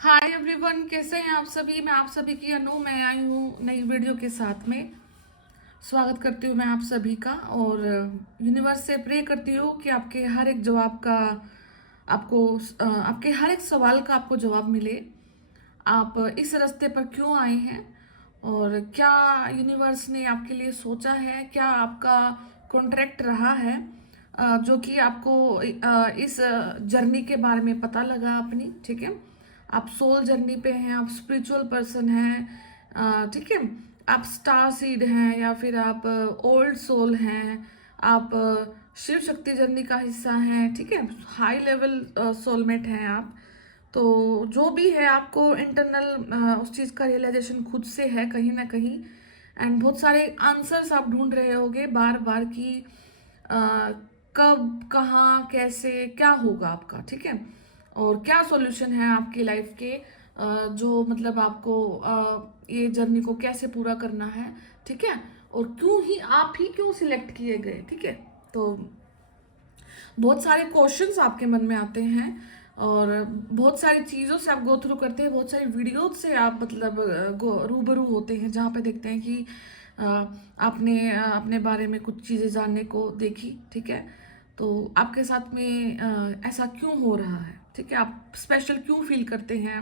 Hi everyone, कैसे हैं आप सभी। मैं आप सभी की अनु, मैं आई हूँ नई वीडियो के साथ में। स्वागत करती हूँ मैं आप सभी का, और यूनिवर्स से प्रे करती हूँ कि आपके हर एक जवाब का आपको आपके हर एक सवाल का आपको जवाब मिले। आप इस रास्ते पर क्यों आए हैं, और क्या यूनिवर्स ने आपके लिए सोचा है, क्या आपका कॉन्ट्रैक्ट रहा है, जो कि आपको इस जर्नी के बारे में पता लगा अपनी। ठीक है, आप सोल जर्नी पे हैं, आप स्पिरिचुअल पर्सन हैं। ठीक है, आप स्टार सीड हैं या फिर आप ओल्ड सोल हैं, आप शिव शक्ति जर्नी का हिस्सा हैं। ठीक है, हाई लेवल सोलमेट हैं आप। तो जो भी है, आपको इंटरनल उस चीज़ का रियलाइजेशन खुद से है कहीं ना कहीं। एंड बहुत सारे आंसर्स आप ढूंढ रहे होगे बार बार कि अ, कब, कहाँ, कैसे, क्या होगा आपका। ठीक है, और क्या सॉल्यूशन है आपकी लाइफ के, जो मतलब आपको ये जर्नी को कैसे पूरा करना है। ठीक है, और आप ही क्यों सिलेक्ट किए गए। ठीक है, तो बहुत सारे क्वेश्चंस आपके मन में आते हैं, और बहुत सारी चीज़ों से आप गो थ्रू करते हैं, बहुत सारी वीडियोज से आप मतलब रूबरू होते हैं, जहाँ पे देखते हैं कि अ, आपने अपने बारे में कुछ चीज़ें जानने को देखी। ठीक है, तो आपके साथ में ऐसा क्यों हो रहा है। ठीक है, आप स्पेशल क्यों फील करते हैं।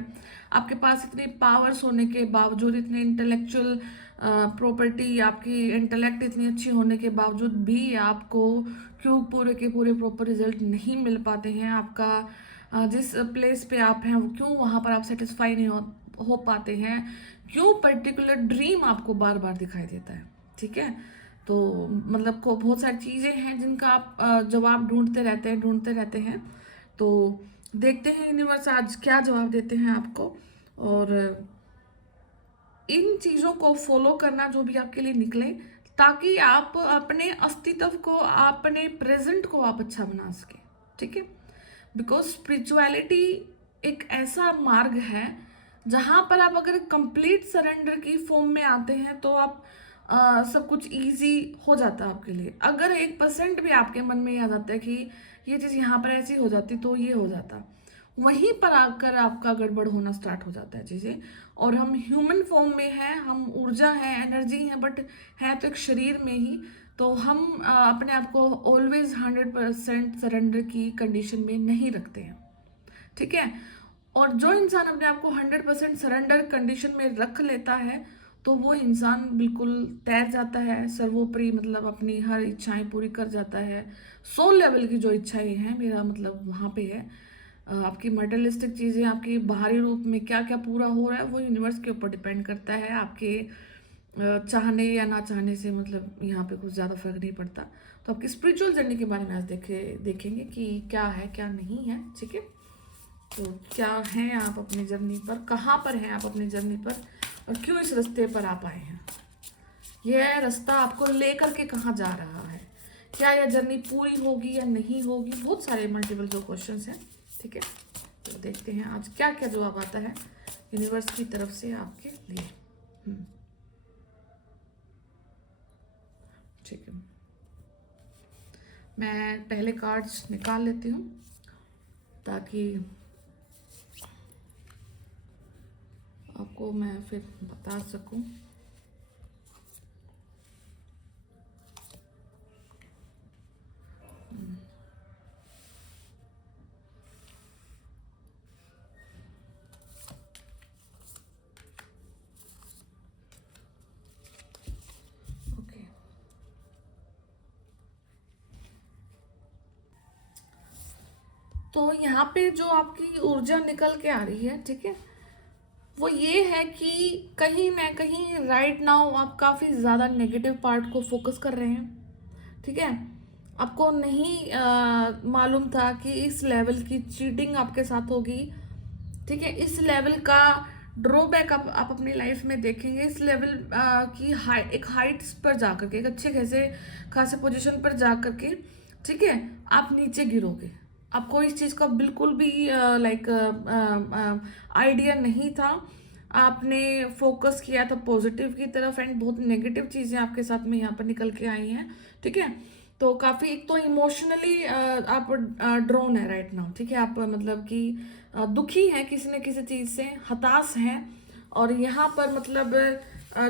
आपके पास इतने पावर्स होने के बावजूद, इतने इंटेलेक्चुअल प्रॉपर्टी, आपकी इंटेलेक्ट इतनी अच्छी होने के बावजूद भी आपको क्यों पूरे के पूरे प्रॉपर रिजल्ट नहीं मिल पाते हैं। आपका जिस प्लेस पे आप हैं वो क्यों वहाँ पर आप सेटिस्फाई नहीं हो पाते हैं। क्यों पर्टिकुलर ड्रीम आपको बार बार दिखाई देता है। ठीक है, तो मतलब को बहुत सारी चीज़ें हैं जिनका आप जवाब ढूंढते रहते हैं। तो देखते हैं यूनिवर्स आज क्या जवाब देते हैं आपको। और इन चीज़ों को फॉलो करना जो भी आपके लिए निकले, ताकि आप अपने अस्तित्व को, अपने प्रेजेंट को आप अच्छा बना सके। ठीक है, बिकॉज स्पिरिचुअलिटी एक ऐसा मार्ग है जहाँ पर आप अगर कंप्लीट सरेंडर की फॉर्म में आते हैं तो आप सब कुछ इजी हो जाता है आपके लिए। अगर 1% भी आपके मन में ये आ जाता है कि ये चीज़ यहाँ पर ऐसी हो जाती तो ये हो जाता, वहीं पर आकर आपका गड़बड़ होना स्टार्ट हो जाता है चीज़ें। और हम ह्यूमन फॉर्म में हैं, हम ऊर्जा हैं, एनर्जी हैं, बट है तो एक शरीर में ही। तो हम अपने आप को ऑलवेज 100% सरेंडर की कंडीशन में नहीं रखते हैं। ठीक है, और जो इंसान अपने आप को 100% सरेंडर कंडीशन में रख लेता है, तो वो इंसान बिल्कुल तैर जाता है सर्वोपरि, मतलब अपनी हर इच्छाएं पूरी कर जाता है। सोल लेवल की जो इच्छाएं हैं, मेरा मतलब वहाँ पे है। आपकी मटेरियलिस्टिक चीज़ें, आपकी बाहरी रूप में क्या क्या पूरा हो रहा है, वो यूनिवर्स के ऊपर डिपेंड करता है। आपके चाहने या ना चाहने से मतलब यहाँ पे कुछ ज़्यादा फर्क नहीं पड़ता। तो आपकी स्पिरिचुअल जर्नी के बारे में आज देखेंगे कि क्या है क्या नहीं है। ठीक है, तो क्या हैं आप अपनी जर्नी पर, कहाँ पर हैं आप अपनी जर्नी पर, और क्यों इस रास्ते पर आप आए हैं। यह रास्ता आपको लेकर के कहाँ जा रहा है, क्या यह जर्नी पूरी होगी या नहीं होगी। बहुत सारे मल्टीपल जो क्वेश्चंस हैं। ठीक है, तो देखते हैं आज क्या क्या जवाब आता है यूनिवर्स की तरफ से आपके लिए। ठीक है, मैं पहले कार्ड्स निकाल लेती हूँ ताकि आपको मैं फिर बता सकूं। ओके, तो यहाँ पे जो आपकी ऊर्जा निकल के आ रही है, ठीक है, वो ये है कि कहीं ना कहीं राइट नाउ आप काफ़ी ज़्यादा नेगेटिव पार्ट को फोकस कर रहे हैं। ठीक है, आपको नहीं मालूम था कि इस लेवल की चीटिंग आपके साथ होगी। ठीक है, इस लेवल का ड्रॉबैक आप अपनी लाइफ में देखेंगे। इस लेवल की एक हाइट्स पर जाकर के, एक अच्छे खासे पोजीशन पर जाकर के, ठीक है, आप नीचे गिरोगे। आपको इस चीज़ का बिल्कुल भी लाइक आइडिया नहीं था। आपने फोकस किया था पॉजिटिव की तरफ, एंड बहुत नेगेटिव चीज़ें आपके साथ में यहाँ पर निकल के आई हैं। ठीक है, तो काफ़ी एक तो इमोशनली आप ड्रोन है राइट नाउ। ठीक है, आप मतलब कि दुखी हैं किसी न किसी चीज़ से, हताश हैं। और यहाँ पर मतलब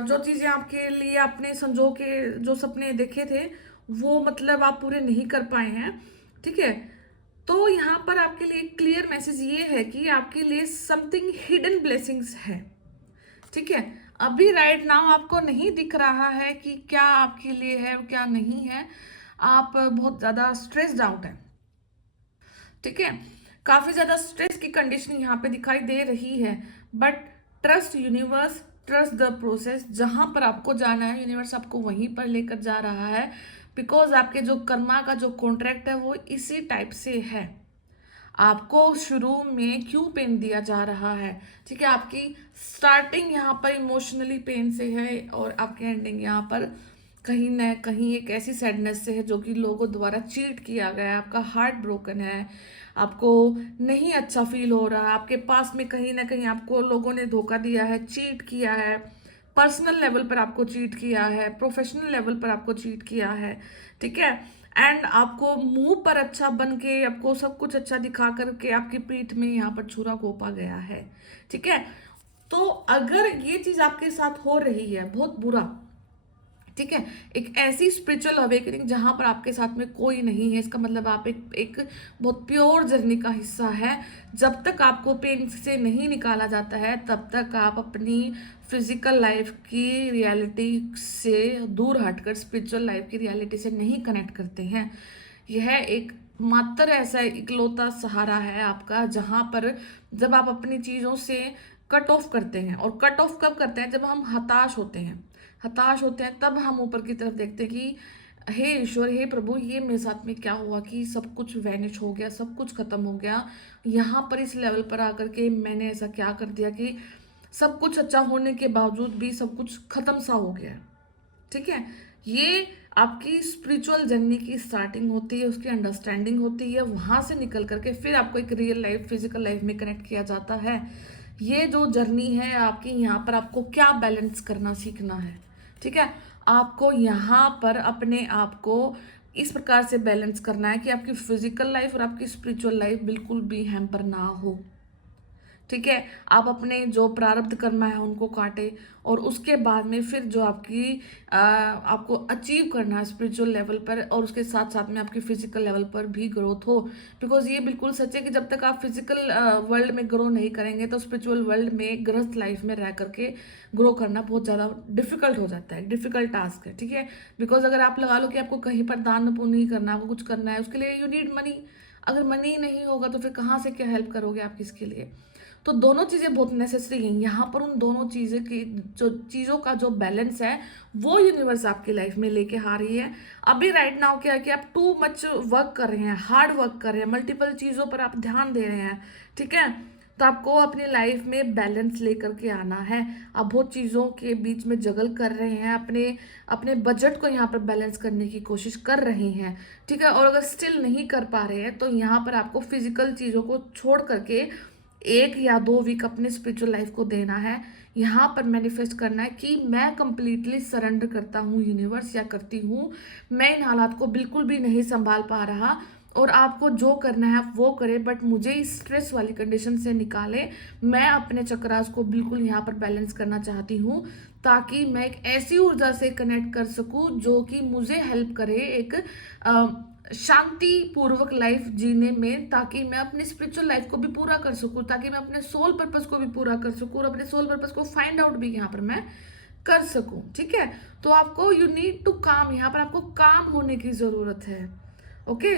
जो चीज़ें आपके लिए आपने संजो के जो सपने देखे थे वो मतलब आप पूरे नहीं कर पाए हैं, ठीक है। तो यहाँ पर आपके लिए क्लियर मैसेज ये है कि आपके लिए समथिंग हिडन ब्लेसिंग्स है, ठीक है। अभी राइट नाउ आपको नहीं दिख रहा है कि क्या आपके लिए है और क्या नहीं है। आप बहुत ज़्यादा स्ट्रेस्ड आउट है, ठीक है। काफी ज्यादा स्ट्रेस की कंडीशन यहाँ पे दिखाई दे रही है। But trust universe, trust the process. जहां पर आपको जाना है यूनिवर्स आपको वहीं पर लेकर जा रहा है, बिकॉज आपके जो कर्मा का जो कॉन्ट्रैक्ट है वो इसी टाइप से है। आपको शुरू में क्यों पेन दिया जा रहा है, ठीक है। आपकी स्टार्टिंग यहाँ पर इमोशनली पेन से है और आपकी एंडिंग यहाँ पर कहीं ना कहीं एक ऐसी सैडनेस से है जो कि लोगों द्वारा चीट किया गया है। आपका हार्ट ब्रोकन है, आपको नहीं अच्छा फील हो रहा, आपके पास में कहीं ना कहीं आपको लोगों ने धोखा दिया है, चीट किया है। पर्सनल लेवल पर आपको चीट किया है, प्रोफेशनल लेवल पर आपको चीट किया है, ठीक है। एंड आपको मुंह पर अच्छा बन के आपको सब कुछ अच्छा दिखा करके आपकी पीठ में यहाँ पर छुरा घोंपा गया है, ठीक है। तो अगर ये चीज आपके साथ हो रही है बहुत बुरा, ठीक है, एक ऐसी स्पिरिचुअल अवेकनिंग जहां पर आपके साथ में कोई नहीं है, इसका मतलब आप एक बहुत प्योर जर्नी का हिस्सा है। जब तक आपको पेन से नहीं निकाला जाता है तब तक आप अपनी फिजिकल लाइफ की रियलिटी से दूर हटकर स्पिरिचुअल लाइफ की रियलिटी से नहीं कनेक्ट करते हैं। यह एक मात्र ऐसा इकलौता सहारा है आपका जहां पर जब आप अपनी चीजों से कट ऑफ करते हैं। और कट ऑफ कब करते हैं, जब हम हताश होते हैं। हताश होते हैं तब हम ऊपर की तरफ देखते हैं कि हे ईश्वर, हे प्रभु, ये मेरे साथ में क्या हुआ कि सब कुछ वैनिश हो गया, सब कुछ खत्म हो गया। यहाँ पर इस लेवल पर आकर के मैंने ऐसा क्या कर दिया कि सब कुछ अच्छा होने के बावजूद भी सब कुछ खत्म सा हो गया, ठीक है। ये आपकी स्पिरिचुअल जर्नी की स्टार्टिंग होती है, उसकी अंडरस्टैंडिंग होती है। वहां से निकल करके फिर आपको एक रियल लाइफ, फिजिकल लाइफ में कनेक्ट किया जाता है। ये जो जर्नी है आपकी, यहाँ पर आपको क्या बैलेंस करना सीखना है, ठीक है। आपको यहाँ पर अपने आप को इस प्रकार से बैलेंस करना है कि आपकी फिजिकल लाइफ और आपकी स्पिरिचुअल लाइफ बिल्कुल भी हैम्पर ना हो, ठीक है। आप अपने जो प्रारब्ध कर्म है उनको काटे और उसके बाद में फिर जो आपको अचीव करना है स्पिरिचुअल लेवल पर और उसके साथ साथ में आपकी फिजिकल लेवल पर भी ग्रोथ हो। बिकॉज ये बिल्कुल सच है कि जब तक आप फिजिकल वर्ल्ड में ग्रो नहीं करेंगे तो स्पिरिचुअल वर्ल्ड में गृहस्थ लाइफ में रह करके ग्रो करना बहुत ज़्यादा डिफिकल्ट हो जाता है, डिफिकल्ट टास्क है, ठीक है। बिकॉज अगर आप लगा लो कि आपको कहीं पर दान पुण्य नहीं करना, आपको कुछ करना है, उसके लिए यू नीड मनी। अगर मनी नहीं होगा तो फिर कहाँ से क्या हेल्प करोगे आप किसके लिए। तो दोनों चीज़ें बहुत नेसेसरी हैं यहाँ पर। उन दोनों चीज़ें की जो चीज़ों का जो बैलेंस है वो यूनिवर्स आपकी लाइफ में लेके आ रही है। अभी राइट नाउ क्या है कि आप टू मच वर्क कर रहे हैं, हार्ड वर्क कर रहे हैं, मल्टीपल चीज़ों पर आप ध्यान दे रहे हैं, ठीक है। तो आपको अपनी लाइफ में बैलेंस लेकर के आना है। आप बहुत चीज़ों के बीच में जगल कर रहे हैं, अपने अपने बजट को यहाँ पर बैलेंस करने की कोशिश कर रहे हैं, ठीक है। और अगर स्टिल नहीं कर पा रहे हैं तो यहाँ पर आपको फिजिकल चीज़ों को छोड़ करके 1 या 2 वीक अपने स्पिरिचुअल लाइफ को देना है। यहाँ पर मैनिफेस्ट करना है कि मैं कंप्लीटली सरेंडर करता हूँ यूनिवर्स, या करती हूँ, मैं इन हालात को बिल्कुल भी नहीं संभाल पा रहा और आपको जो करना है आप वो करें, बट मुझे इस स्ट्रेस वाली कंडीशन से निकाले। मैं अपने चक्रास को बिल्कुल यहाँ पर बैलेंस करना चाहती हूँ ताकि मैं एक ऐसी ऊर्जा से कनेक्ट कर सकूँ जो कि मुझे हेल्प करे एक शांति पूर्वक लाइफ जीने में, ताकि मैं अपनी स्पिरिचुअल लाइफ को भी पूरा कर सकूं, ताकि मैं अपने सोल पर्पस को भी पूरा कर सकूं और अपने सोल पर्पस को फाइंड आउट भी यहाँ पर मैं कर सकूं, ठीक है। तो आपको यू नीड टू काम, यहाँ पर आपको काम होने की जरूरत है, ओके।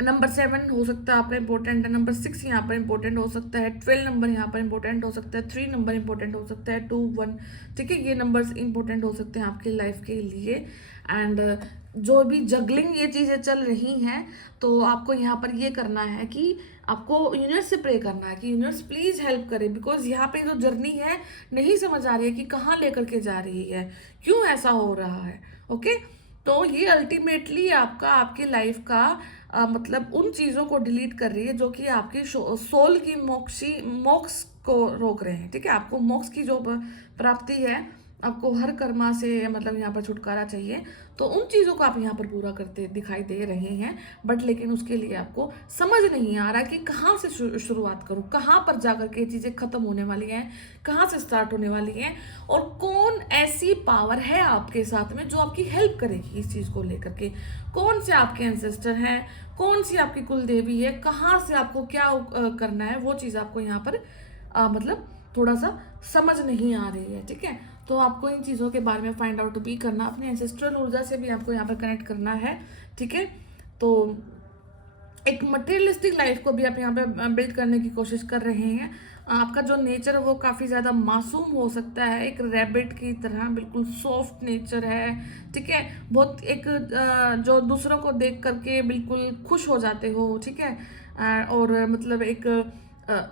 नंबर 7 हो सकता है आपका इंपॉर्टेंट है, नंबर 6 यहाँ पर इंपॉर्टेंट हो सकता है, 12 नंबर यहाँ पर इंपॉर्टेंट हो सकता है, 3 नंबर इंपॉर्टेंट हो सकता है, 2 1, ठीक है। ये नंबर्स इंपॉर्टेंट हो सकते हैं आपकी लाइफ के लिए। एंड जो भी जगलिंग ये चीज़ें चल रही हैं तो आपको यहाँ पर ये करना है कि आपको यूनिवर्स से प्रे करना है कि यूनिवर्स प्लीज़ हेल्प करे। बिकॉज यहाँ पे जो जर्नी है नहीं समझ आ रही है कि कहाँ लेकर के जा रही है, क्यों ऐसा हो रहा है, ओके। तो ये अल्टीमेटली आपकी लाइफ का मतलब उन चीज़ों को डिलीट कर रही है जो कि आपकी सोल की मोक्ष को रोक रहे हैं, ठीक है। आपको मोक्ष की जो प्राप्ति है आपको हर कर्मा से मतलब यहाँ पर छुटकारा चाहिए, तो उन चीज़ों को आप यहाँ पर पूरा करते दिखाई दे रहे हैं। बट लेकिन उसके लिए आपको समझ नहीं आ रहा कि कहाँ से शुरुआत करूँ, कहाँ पर जाकर के चीज़ें खत्म होने वाली हैं, कहाँ से स्टार्ट होने वाली हैं, और कौन ऐसी पावर है आपके साथ में जो आपकी हेल्प करेगी इस चीज़ को लेकर के। कौन से आपके एंसेस्टर हैं, कौन सी आपकी कुल देवी है, कहाँ से आपको क्या करना है, वो चीज़ आपको यहाँ पर मतलब थोड़ा सा समझ नहीं आ रही है। ठीक है, तो आपको इन चीज़ों के बारे में फाइंड आउट भी करना, अपने एंसेस्ट्रल ऊर्जा से भी आपको यहाँ पर कनेक्ट करना है। ठीक है, तो एक मटेरियलिस्टिक लाइफ को भी आप यहाँ पे बिल्ड करने की कोशिश कर रहे हैं। आपका जो नेचर है वो काफ़ी ज़्यादा मासूम हो सकता है, एक रैबिट की तरह बिल्कुल सॉफ्ट नेचर है। ठीक है, बहुत एक जो दूसरों को देख करके बिल्कुल खुश हो जाते हो। ठीक है, और मतलब एक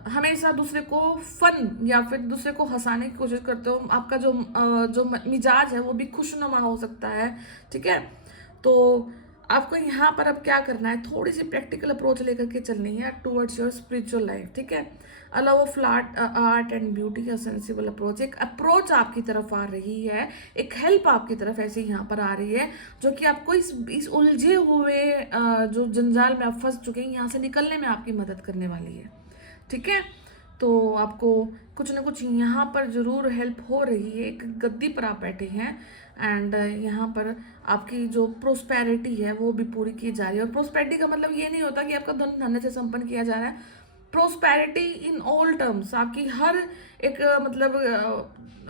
हमेशा दूसरे को फन या फिर दूसरे को हंसाने की कोशिश करते हो। आपका जो मिजाज है वो भी खुशनुमा हो सकता है। ठीक है, तो आपको यहाँ पर अब क्या करना है, थोड़ी सी प्रैक्टिकल अप्रोच लेकर के चलनी है टूवर्ड्स योर स्पिरिचुअल लाइफ। ठीक है, allow of art and beauty, a sensible approach, एक अप्रोच आपकी तरफ आ रही है, एक हेल्प आपकी तरफ ऐसे यहाँ पर आ रही है, जो कि आपको इस उलझे हुए जो जंजाल में आप फंस चुके हैं यहाँ से निकलने में आपकी मदद करने वाली है। ठीक है, तो आपको कुछ ना कुछ यहाँ पर ज़रूर हेल्प हो रही है। एक गद्दी पर आप बैठे हैं एंड यहाँ पर आपकी जो प्रोस्पेरिटी है वो भी पूरी की जा रही है। और प्रोस्पेरिटी का मतलब ये नहीं होता कि आपका धन धन से संपन्न किया जा रहा है। प्रोस्पेरिटी इन ऑल टर्म्स, आपकी हर एक मतलब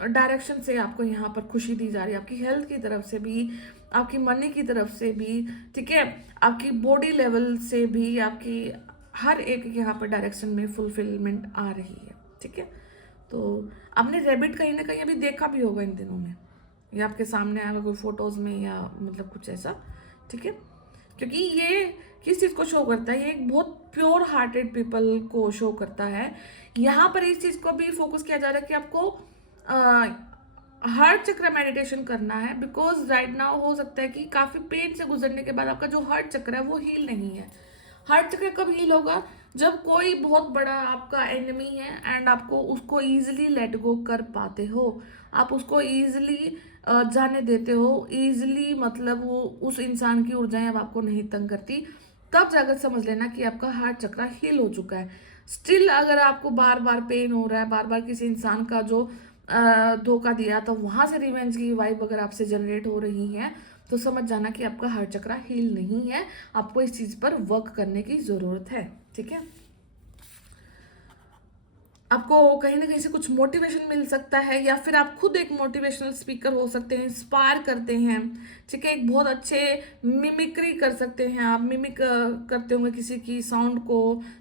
डायरेक्शन से आपको यहाँ पर खुशी दी जा रही है, आपकी हेल्थ की तरफ से भी, आपकी मनी की तरफ से भी। ठीक है, आपकी बॉडी लेवल से भी, आपकी हर एक यहाँ पर डायरेक्शन में फुलफिलमेंट आ रही है। ठीक है, तो आपने रैबिट कहीं ना कहीं अभी देखा भी होगा इन दिनों में, या आपके सामने आएगा कोई फोटोज़ में या मतलब कुछ ऐसा। ठीक है, क्योंकि ये किस चीज़ को शो करता है, ये एक बहुत प्योर हार्टेड पीपल को शो करता है। यहाँ पर इस चीज़ को भी फोकस किया जा रहा है कि आपको हार्ट चक्र मेडिटेशन करना है, बिकॉज राइट नाउ हो सकता है कि काफ़ी पेन से गुजरने के बाद आपका जो हार्ट चक्र है वो हील नहीं है। हार्ट चक्र कब हील होगा, जब कोई बहुत बड़ा आपका एनिमी है एंड आपको उसको ईजिली लेट गो कर पाते हो, आप उसको ईजिली जाने देते हो, ईजिली मतलब वो उस इंसान की ऊर्जाएं अब आपको नहीं तंग करती, तब जाकर समझ लेना कि आपका हार्ट चक्र हील हो चुका है। स्टिल अगर आपको बार बार पेन हो रहा है, बार बार किसी इंसान का जो धोखा दिया तो वहां से रिवेंज की वाइब अगर आपसे जनरेट हो रही है, तो समझ जाना कि आपका हार्ट चक्र हील नहीं है, आपको इस चीज़ पर वर्क करने की ज़रूरत है। ठीक है, आपको कहीं ना कहीं से कुछ मोटिवेशन मिल सकता है, या फिर आप खुद एक मोटिवेशनल स्पीकर हो सकते हैं, इंस्पायर करते हैं। ठीक है, एक बहुत अच्छे मिमिक्री कर सकते हैं आप, मिमिक करते होंगे किसी की साउंड को।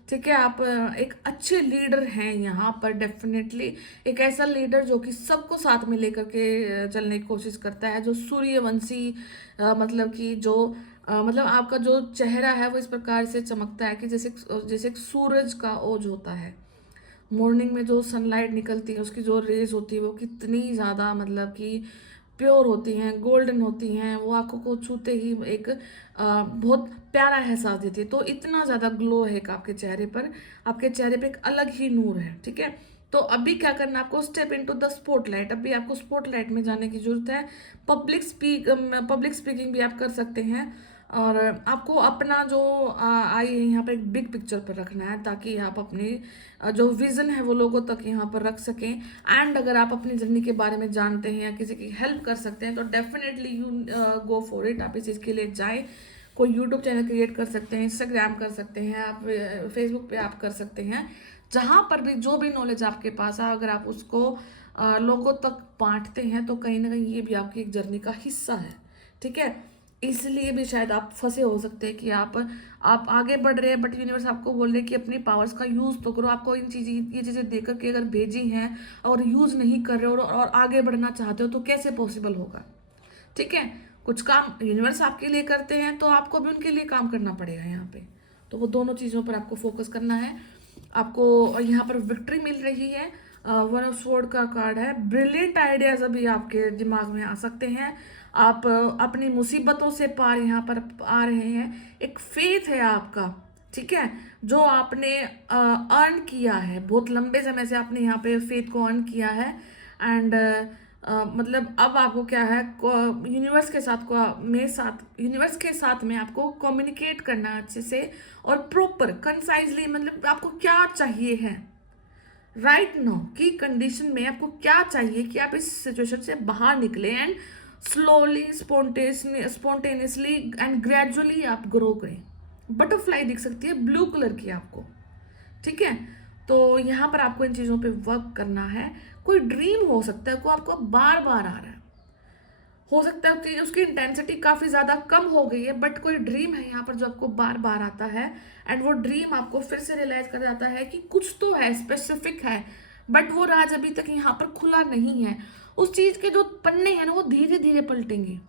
ठीक है, आप एक अच्छे लीडर हैं यहाँ पर डेफिनेटली, एक ऐसा लीडर जो कि सबको साथ में लेकर के चलने की कोशिश करता है, जो सूर्यवंशी मतलब कि जो मतलब आपका जो चेहरा है वो इस प्रकार से चमकता है कि जैसे जैसे एक सूरज का ओज होता है। मॉर्निंग में जो सनलाइट निकलती है उसकी जो रेज होती है वो कितनी ज़्यादा मतलब कि प्योर होती हैं, गोल्डन होती हैं, वो आंखों को छूते ही एक बहुत प्यारा एहसास देती है। तो इतना ज़्यादा ग्लो है एक आपके चेहरे पर, आपके चेहरे पे एक अलग ही नूर है। ठीक है, तो अभी क्या करना, आपको स्टेप इनटू द स्पॉटलाइट, अभी आपको स्पॉटलाइट में जाने की जरूरत है। पब्लिक स्पीकिंग भी आप कर सकते हैं, और आपको अपना जो आई है यहाँ पर एक बिग पिक्चर पर रखना है, ताकि आप अपनी जो विजन है वो लोगों तक यहाँ पर रख सकें। एंड अगर आप अपनी जर्नी के बारे में जानते हैं या किसी की हेल्प कर सकते हैं तो definitely you go for it, आप इस चीज़ के लिए जाएं। कोई यूट्यूब चैनल क्रिएट कर सकते हैं, इंस्टाग्राम कर सकते हैं, आप फेसबुक पे आप कर सकते हैं, जहाँ पर भी जो भी नॉलेज आपके पास है अगर आप उसको लोगों तक बांटते हैं तो कहीं ना कहीं ये भी आपकी एक जर्नी का हिस्सा है। ठीक है, इसलिए भी शायद आप फंसे हो सकते हैं कि आप आगे बढ़ रहे हैं बट यूनिवर्स आपको बोल रहे हैं कि अपनी पावर्स का यूज़ तो करो। आपको ये चीज़ें देकर के अगर भेजी हैं और यूज़ नहीं कर रहे हो और आगे बढ़ना चाहते हो तो कैसे पॉसिबल होगा। ठीक है, कुछ काम यूनिवर्स आपके लिए करते हैं तो आपको भी उनके लिए काम करना पड़ेगा यहाँ पे, तो वो दोनों चीज़ों पर आपको फोकस करना है। आपको यहाँ पर विक्ट्री मिल रही है, वन ऑफ स्वॉर्ड का कार्ड है। ब्रिलियंट आइडियाज अभी आपके दिमाग में आ सकते हैं, आप अपनी मुसीबतों से पार यहाँ पर आ रहे हैं। एक फेथ है आपका, ठीक है, जो आपने अर्न किया है, बहुत लंबे समय से आपने यहाँ पे फेथ को अर्न किया है। एंड मतलब अब आपको क्या है, यूनिवर्स के साथ यूनिवर्स के साथ में आपको कम्युनिकेट करना है अच्छे से और प्रॉपर कंसाइजली, मतलब आपको क्या चाहिए है राइट नो की कंडीशन में, आपको क्या चाहिए कि आप इस सिचुएशन से बाहर निकले and slowly spontaneously and gradually आप ग्रो करें। बटरफ्लाई दिख सकती है ब्लू कलर की आपको, ठीक है। तो यहाँ पर आपको इन चीज़ों पे वर्क करना है। कोई ड्रीम हो सकता है, को आपको बार बार आ रहा है, हो सकता है कि उसकी इंटेंसिटी काफ़ी ज़्यादा कम हो गई है, बट कोई ड्रीम है यहाँ पर जो आपको बार बार आता है एंड वो ड्रीम आपको फिर से रियलाइज कर जाता है कि कुछ तो है, स्पेसिफिक है, बट वो राज अभी तक यहाँ पर खुला नहीं है। उस चीज़ के जो पन्ने हैं ना वो धीरे धीरे पलटेंगे।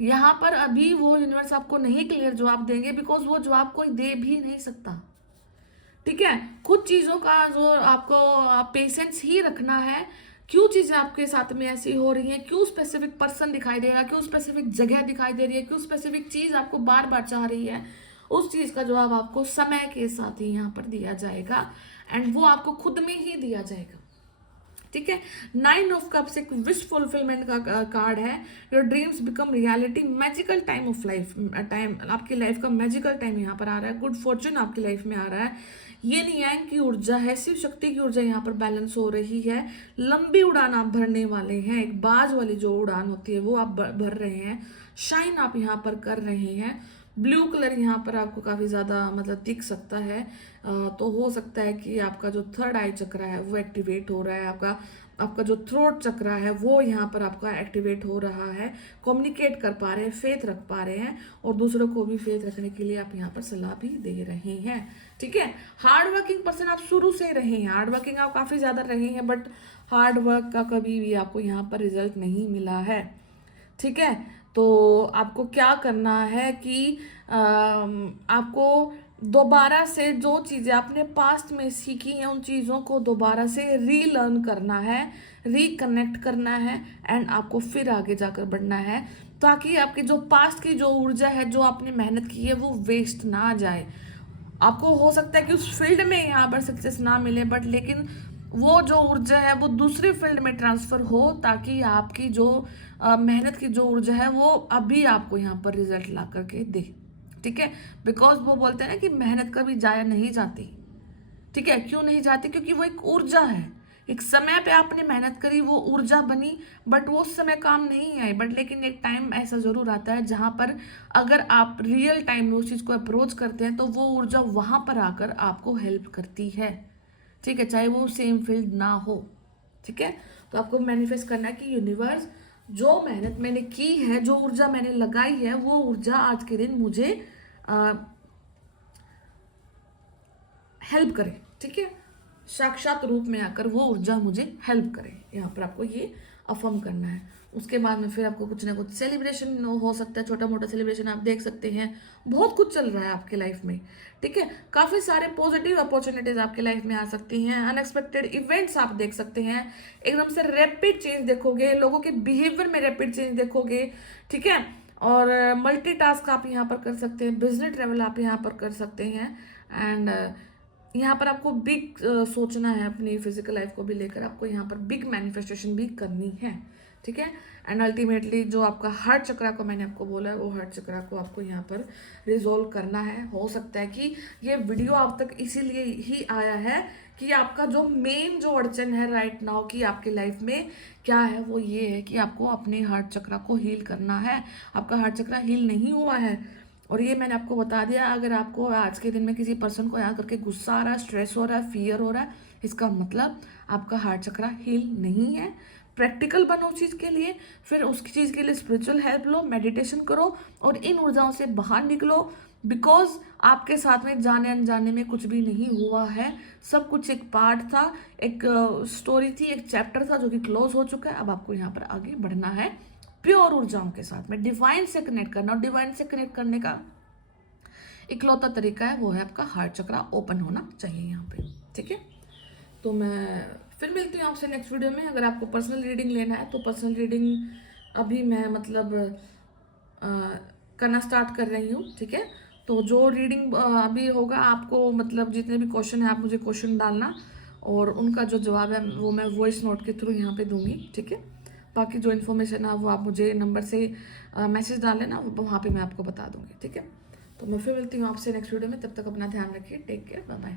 यहाँ पर अभी वो यूनिवर्स आपको नहीं क्लियर जवाब देंगे, बिकॉज वो जवाब कोई दे भी नहीं सकता, ठीक है। कुछ चीज़ों का जो आपको पेशेंस ही रखना है। क्यों चीज़ें आपके साथ में ऐसी हो रही हैं, क्यों स्पेसिफिक पर्सन दिखाई दे रहा है, क्यों स्पेसिफिक जगह दिखाई दे रही है, क्यों स्पेसिफिक चीज़ आपको बार बार चाह रही है, उस चीज़ का जवाब आपको समय के साथ ही यहाँ पर दिया जाएगा एंड वो आपको खुद में ही दिया जाएगा, ठीक है। 9 ऑफ कप्स एक विश फुलफिलमेंट का कार्ड है। Your dreams become reality, magical time of life, time आपकी लाइफ का मैजिकल टाइम यहाँ पर आ रहा है। गुड फॉर्चून आपकी लाइफ में आ रहा है। ये न्याय की ऊर्जा है, शिव शक्ति की ऊर्जा यहाँ पर बैलेंस हो रही है। लंबी उड़ान आप भरने वाले हैं, एक बाज वाली जो उड़ान होती है वो आप भर रहे हैं। शाइन आप यहाँ पर कर रहे हैं। ब्लू कलर यहाँ पर आपको काफ़ी ज़्यादा मतलब दिख सकता है। तो हो सकता है कि आपका जो थर्ड आई चक्र है वो एक्टिवेट हो रहा है, आपका जो थ्रोट चक्र है वो यहाँ पर आपका एक्टिवेट हो रहा है। कम्युनिकेट कर पा रहे हैं, फेथ रख पा रहे हैं और दूसरों को भी फेथ रखने के लिए आप यहाँ पर सलाह भी दे रहे हैं, ठीक है। हार्ड वर्किंग पर्सन आप शुरू से रहे हैं, हार्ड वर्किंग आप काफ़ी ज़्यादा रहे हैं, बट हार्ड वर्क का कभी भी आपको यहाँ पर रिजल्ट नहीं मिला है, ठीक है। तो आपको क्या करना है कि आपको दोबारा से जो चीज़ें आपने पास्ट में सीखी हैं उन चीज़ों को दोबारा से रीलर्न करना है, रिकनेक्ट करना है एंड आपको फिर आगे जाकर बढ़ना है, ताकि आपकी जो पास्ट की जो ऊर्जा है, जो आपने मेहनत की है, वो वेस्ट ना जाए। आपको हो सकता है कि उस फील्ड में यहाँ पर सक्सेस ना मिले, बट लेकिन वो जो ऊर्जा है वो दूसरे फील्ड में ट्रांसफर हो, ताकि आपकी जो मेहनत की जो ऊर्जा है वो अभी आपको यहाँ पर रिजल्ट ला करके दे, ठीक है। बिकॉज वो बोलते हैं ना कि मेहनत कभी जाया नहीं जाती, ठीक है। क्यों नहीं जाती? क्योंकि वो एक ऊर्जा है, एक समय पे आपने मेहनत करी, वो ऊर्जा बनी, बट वो उस समय काम नहीं आई, बट लेकिन एक टाइम ऐसा जरूर आता है जहाँ पर अगर आप रियल टाइम में उस चीज़ को अप्रोच करते हैं तो वो ऊर्जा वहाँ पर आकर आपको हेल्प करती है, ठीक है, चाहे वो सेम फील्ड ना हो, ठीक है। तो आपको मैनिफेस्ट करना है कि यूनिवर्स, जो मेहनत मैंने की है, जो ऊर्जा मैंने लगाई है, वो ऊर्जा आज के दिन मुझे हेल्प करे, ठीक है, साक्षात रूप में आकर वो ऊर्जा मुझे हेल्प करे। यहाँ पर आपको ये अफर्म करना है। उसके बाद में फिर आपको कुछ ना कुछ सेलिब्रेशन हो सकता है, छोटा मोटा सेलिब्रेशन आप देख सकते हैं। बहुत कुछ चल रहा है आपके लाइफ में, ठीक है। काफ़ी सारे पॉजिटिव अपॉर्चुनिटीज आपके लाइफ में आ सकती हैं। अनएक्सपेक्टेड इवेंट्स आप देख सकते हैं। एकदम से रैपिड चेंज देखोगे, लोगों के बिहेवियर में रैपिड चेंज देखोगे, ठीक है। और मल्टीटास्क आप यहाँ पर कर सकते हैं, बिजनेस ट्रेवल आप यहाँ पर कर सकते हैं एंड यहाँ पर आपको बिग सोचना है, अपनी फिजिकल लाइफ को भी लेकर आपको यहाँ पर बिग मैनिफेस्टेशन भी करनी है, ठीक है। एंड अल्टीमेटली जो आपका हार्ट चक्रा को मैंने आपको बोला है, वो हार्ट चक्रा को आपको यहाँ पर रिजोल्व करना है। हो सकता है कि ये वीडियो आप तक इसीलिए ही आया है कि आपका जो मेन जो अड़चन है राइट नाउ की आपकी लाइफ में क्या है, वो ये है कि आपको अपने हार्ट चक्रा को हील करना है। आपका हार्ट चक्रा हील नहीं हुआ है और ये मैंने आपको बता दिया। अगर आपको आज के दिन में किसी पर्सन को याद करके गुस्सा आ रहा है, स्ट्रेस हो रहा है, फियर हो रहा है, इसका मतलब आपका हार्ट चक्रा हील नहीं है। प्रैक्टिकल बनो उस चीज़ के लिए, फिर उस चीज़ के लिए स्पिरिचुअल हेल्प लो, मेडिटेशन करो और इन ऊर्जाओं से बाहर निकलो। बिकॉज आपके साथ में जाने अनजाने में कुछ भी नहीं हुआ है, सब कुछ एक पार्ट था, एक स्टोरी थी, एक चैप्टर था जो कि क्लोज हो चुका है। अब आपको यहाँ पर आगे बढ़ना है प्योर ऊर्जाओं के साथ में, डिवाइन से कनेक्ट करना। और डिवाइन से कनेक्ट करने का इकलौता तरीका है वो है आपका हार्ट चक्रा ओपन होना चाहिए यहाँ पे, ठीक है। तो मैं फिर मिलती हूँ आपसे नेक्स्ट वीडियो में। अगर आपको पर्सनल रीडिंग लेना है तो पर्सनल रीडिंग अभी मैं मतलब करना स्टार्ट कर रही हूँ, ठीक है। तो जो रीडिंग अभी होगा, आपको मतलब जितने भी क्वेश्चन है आप मुझे क्वेश्चन डालना और उनका जो जवाब है वो मैं वॉइस नोट के थ्रू यहाँ पे दूंगी, ठीक है। बाकी जो इन्फॉर्मेशन है वो आप मुझे नंबर से मैसेज डाल लेना, वहाँ पे मैं आपको बता दूँगी, ठीक है। तो मैं फिर मिलती हूँ आपसे नेक्स्ट वीडियो में, तब तक अपना ध्यान रखिए, टेक केयर, बाय बाय।